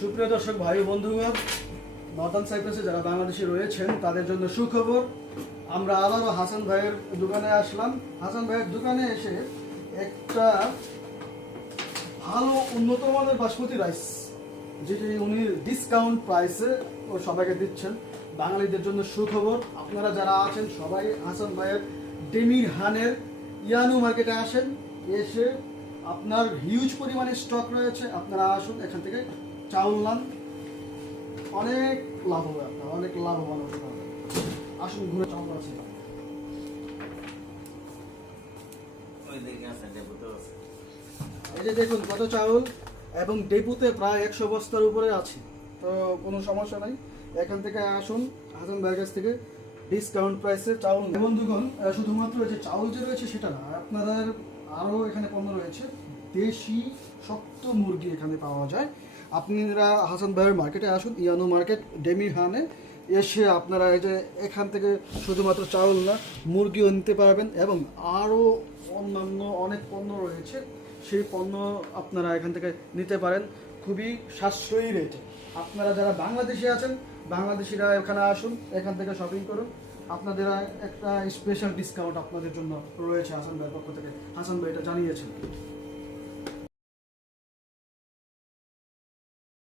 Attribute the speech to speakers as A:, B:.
A: সুপ্রিয় দর্শক, ভাই বন্ধুগণ, নর্দার্ন সাইপ্রাসে যারা বাংলাদেশে রয়েছেন, তাদের জন্য সুখবর, আমরা আবারও হাসান ভাইয়ের দোকানে আসলাম। হাসান ভাইয়ের দোকানে এসে একটা ভালো উন্নত মানের বাসমতি রাইস, যেটি উনি ডিসকাউন্ট প্রাইসে ও সবাইকে দিচ্ছেন। বাঙালিদের জন্য সুখবর, আপনারা যারা আছেন, সবাই হাসান ভাইয়ের ডেমির হানের ইয়ানু মার্কেটে আসেন। এসে আপনার হিউজ পরিমাণে স্টক রয়েছে, আপনারা আসুন, এখান থেকে চাউল নান অনেক লাভ হবে আপনার অনেক লাভবান হতে পারবেন আসুন ঘুরে চাউল আছে। এই যে দেখুন কত চাউল এবং ডেপুতে প্রায় একশো বস্তার উপরে আছে। তো কোনো সমস্যা নাই। এখান থেকে আসুন হাসান ভাইয়ের কাছ থেকে ডিসকাউন্ট প্রাইসে চাউল। বন্ধুগণ শুধুমাত্র যে চাউল যে রয়েছে সেটা না আপনাদের আরও এখানে পণ্য রয়েছে। দেশি শক্ত মুরগি এখানে পাওয়া যায়। আপনারা হাসান ভাইয়ের মার্কেটে আসুন, ইয়ানো মার্কেট ডেমি হানে এসে আপনারা এই যে এখান থেকে শুধুমাত্র চাউল না, মুরগিও নিতে পারবেন এবং আরও অন্যান্য অনেক পণ্য রয়েছে। সেই পণ্য আপনারা এখান থেকে নিতে পারেন। খুবই সাশ্রয়ী রেটে। আপনারা যারা বাংলাদেশে আছেন, বাংলাদেশিরা এখানে আসুন, এখান থেকে শপিং করুন। আপনাদের একটা স্পেশাল ডিসকাউন্ট আপনাদের জন্য রয়েছে হাসান ভাইয়ের পক্ষ থেকে। হাসান ভাই এটা জানিয়েছেন।